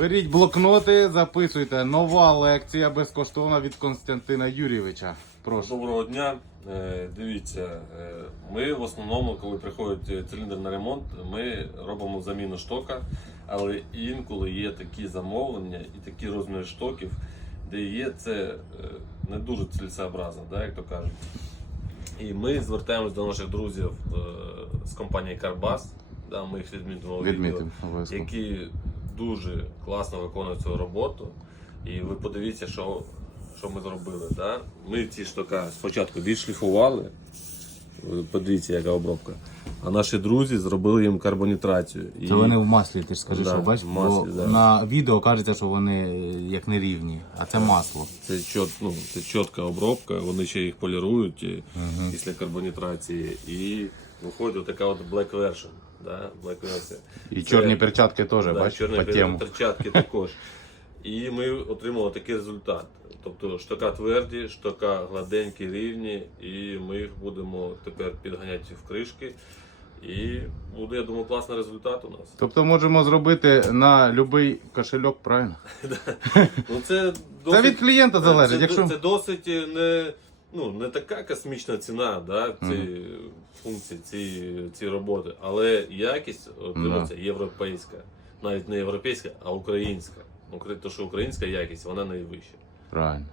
Беріть блокноти, записуйте. Нова лекція безкоштовна від Константина Юрійовича. Прошу. Доброго дня. Е, Дивіться, е, ми в основному, коли приходить е, циліндр на ремонт, ми робимо заміну штока, але інколи є такі замовлення і такі розміри штоків, де є це е, не дуже цілесообразно, да, як то кажуть. І ми звертаємось до наших друзів е, з компанії Карбас. Да, ми їх відмітимо відео Відмітимо обов'язково. які дуже класно виконують цю роботу. І ви подивіться, що, що ми зробили. Да? Ми ці штука спочатку відшліфували. Подивіться, яка обробка. А наші друзі зробили їм карбонітрацію. І Це вони в маслі, ти ж скажи, Да, що бачиш, бо да. на відео кажеться, що вони е, як нерівні, а це масло. це, чот, ну, це чітка обробка, вони ще їх полірують е, після карбонітрації. І виходить така от black version. Да? Black version. І Це- чорні перчатки теж, Да, бачиш, чорні по тему. перчатки також. І ми отримали такий результат. Тобто штока тверді, штока гладенькі, рівні, і ми їх будемо тепер підганяти в кришки. І буде, я думаю, класний результат у нас. Тобто можемо зробити на будь-який кошельок, правильно? Ну, це, Це від клієнта залежить. Це, Якщо це досить не, ну, не така космічна ціна да, ці функції, ці, ці роботи, але якість отримується європейська. Навіть не європейська, а українська. Ну, то, що українська якість, вона найвища. правильно.